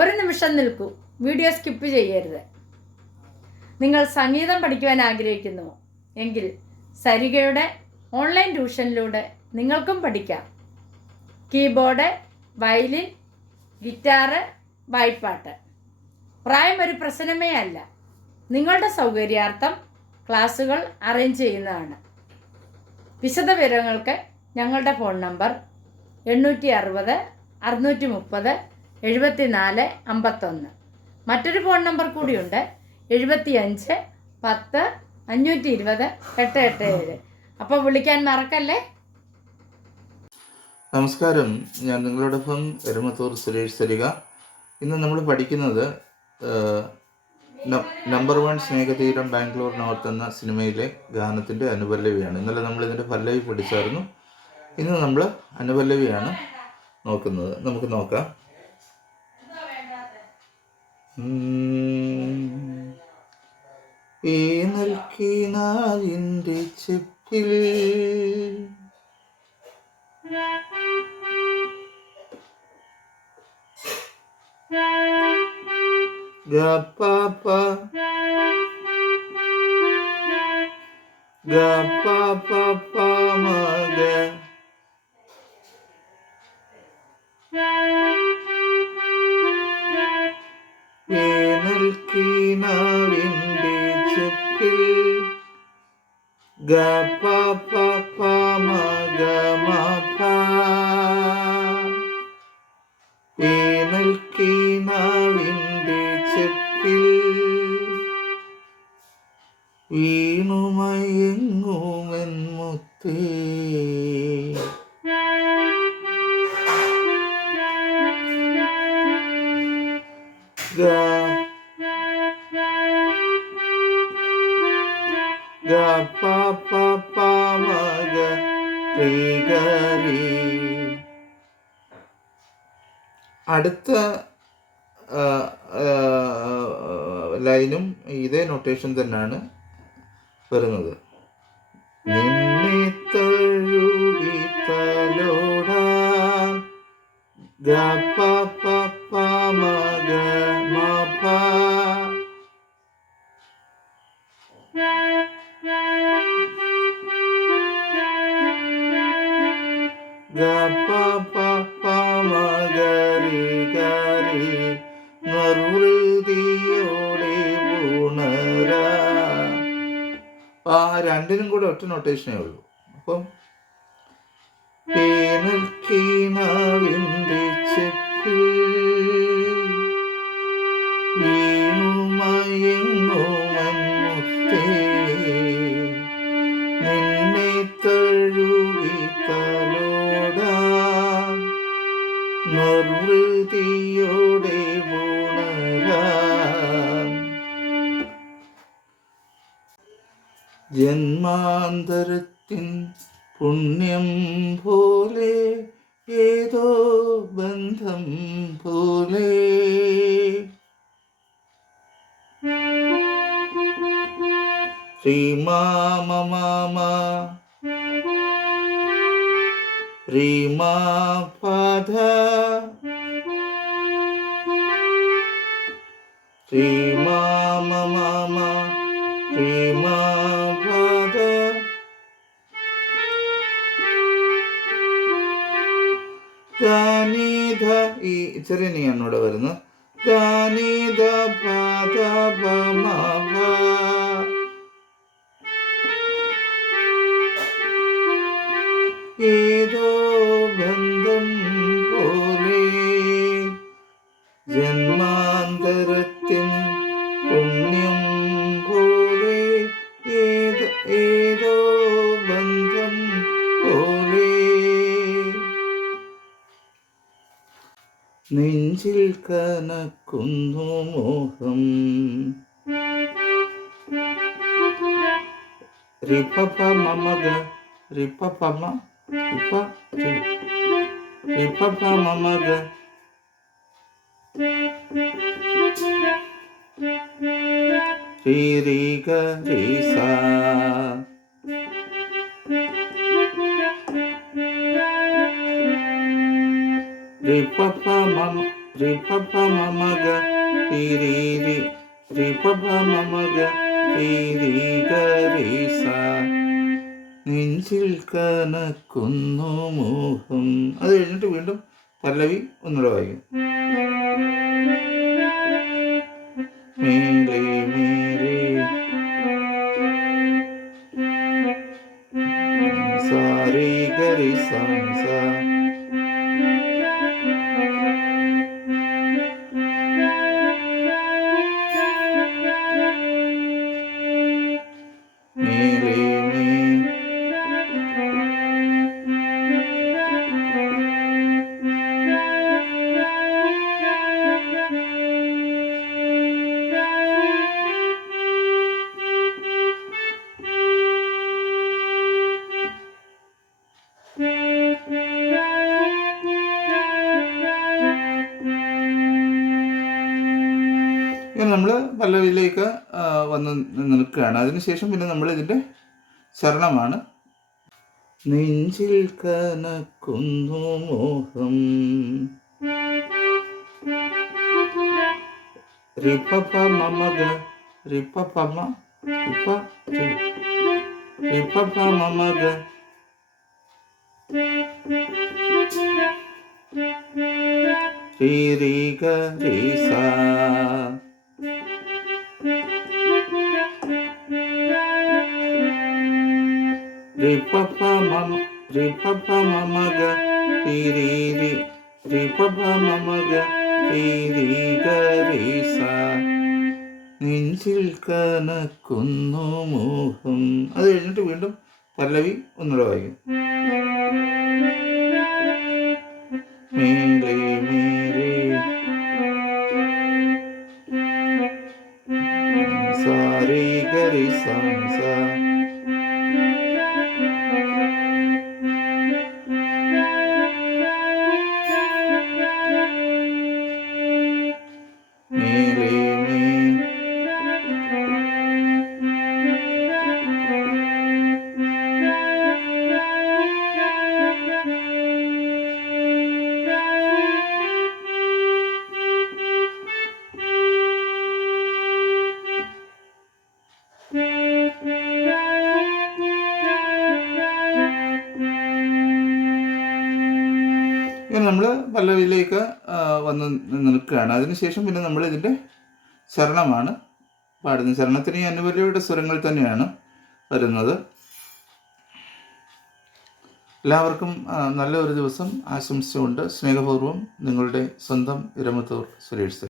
ഒരു നിമിഷം നിൽക്കൂ, വീഡിയോ സ്കിപ്പ് ചെയ്യരുത്. നിങ്ങൾ സംഗീതം പഠിക്കുവാൻ ആഗ്രഹിക്കുന്നുവോ എങ്കിൽ സരിഗയുടെ ഓൺലൈൻ ട്യൂഷനിലൂടെ നിങ്ങൾക്കും പഠിക്കാം. കീബോർഡ്, വയലിൻ, ഗിറ്റാറ്, വായ്പ്പാട്ട്. പ്രായം ഒരു പ്രശ്നമേ അല്ല. നിങ്ങളുടെ സൗകര്യാർത്ഥം ക്ലാസുകൾ അറേഞ്ച് ചെയ്യുന്നതാണ്. വിശദവിവരങ്ങൾക്ക് ഞങ്ങളുടെ ഫോൺ നമ്പർ 860 630 74 51. മറ്റൊരു ഫോൺ നമ്പർ കൂടിയുണ്ട്, 75 10 520 887. അപ്പോൾ വിളിക്കാൻ മറക്കല്ലേ. നമസ്കാരം, ഞാൻ നിങ്ങളോടൊപ്പം എരുമത്തൂർ സുരേഷ് സരിക. ഇന്ന് നമ്മൾ പഠിക്കുന്നത് നമ്പർ 1 സ്നേഹതീരം ബാംഗ്ലൂർ നോർത്ത് എന്ന സിനിമയിലെ ഗാനത്തിൻ്റെ അനുപല്ലവിയാണ്. ഇന്നലെ നമ്മൾ ഇതിൻ്റെ പല്ലവി പഠിച്ചായിരുന്നു. ഇന്ന് നമ്മൾ അനുപല്ലവിയാണ് നോക്കുന്നത്. നമുക്ക് നോക്കാം. ഈ നൽകിനാലിൻ്റെ ചെപ്പിൽ ഗപ്പ ഗപ്പ മഗ വേനൽക്കിനാവിൻ്റെ ചെപ്പിൽ ഗപ്പ മഗ മപ വേനൽക്കിനാവിൻ്റെ ചെപ്പിൽ വീണുമയങ്ങുമെൻ മുത്തേ അടുത്ത ലൈനും ഇതേ നൊട്ടേഷൻ തന്നെയാണ് വരുന്നത്. നിന്നെ തഴുകി തലോടാൻ ഗപ്പ മഗ മപ ഗപ്പ മഗരി ഗരി നിർവൃതിയോടെ ഉണര. ആ രണ്ടിനും കൂടെ ഒറ്റ നൊട്ടേഷനേ ഉള്ളൂ. അപ്പം വേനൽക്കിനാവിൻ്റെ ചെപ്പിൽ വീണുമയങ്ങുമെൻ മുത്തേ നിന്നെ തഴുകി തലോടാൻ നിർവൃതിയോടെ ഉണരാൻ. ജന്മാന്തരത്തിൻ പുണ്യം പോലെ ഏതോ ബന്ധം പോലെ ശ്രീമാമ ശ്രീമാപധ ശ്രീമാമ ശ്രീമാപധ ധനിധ. ഈ ചെറിയ നീയാണ് ഇവിടെ വരുന്നത്. ധനിധ പദ പമ ഏതോ ബന്ധം പോലെ ജന്മാന്തരത്തിൻ പുണ്യം പോലെ ഏതോ ബന്ധം പോലെ നെഞ്ചിൽ കനക്കുന്നു മോഹം. റിപ്പ മമഗ റിപ്പ മമഗ രി ഗ രി സാ ri pa pa mama രി പ പ മ മ ഗ രി രി രി രി പ പ മ മ ഗ രി രി ഗ രി സ നെഞ്ചിൽ കനക്കുന്നു മോഹം. അത് കഴിഞ്ഞിട്ട് വീണ്ടും പല്ലവി ഒന്നുകൂടെ വായിക്കും. മേലെ മേലെ സാരി ഗരി സംസ മേലെ മേ ഇങ്ങനെ നമ്മൾ പല്ലവിയിലേക്ക് വന്ന് നിൽക്കുകയാണ്. അതിനുശേഷം പിന്നെ നമ്മൾ ഇതിൻ്റെ ചരണമാണ്. നെഞ്ചിൽ കനക്കുന്നു മോഹം രി പ പ മ മ ഗ രി പ പ മ രി പ രി പ പ മ മ ഗ രി രി ഗ രി സ രി പ പ മ രി പ പ മ മ ഗ രി രി രി രി പ പ മ മ ഗ രി രി ഗ രി സ നെഞ്ചിൽ കനക്കുന്നു മോഹം. അത് കഴിഞ്ഞിട്ട് വീണ്ടും പല്ലവി ഒന്നുകൂടെ വായിക്കും. മേലെ മേലെ സാരി ഗരി സംസ മേലെ മേ ഇങ്ങനെ നമ്മൾ പല്ലവിയിലേക്ക് വന്ന് നിൽക്കുകയാണ്. അതിനുശേഷം പിന്നെ നമ്മൾ ഇതിൻ്റെ ചരണമാണ് പാടുന്നത്. ചരണത്തിന് ഈ അനുപല്ലവിയുടെ സ്വരങ്ങൾ തന്നെയാണ് വരുന്നത്. എല്ലാവർക്കും നല്ല ഒരു ദിവസം ആശംസിച്ചുകൊണ്ട് സ്നേഹപൂർവ്വം നിങ്ങളുടെ സ്വന്തം ഇരമത്തൂർ സുരേഷ്.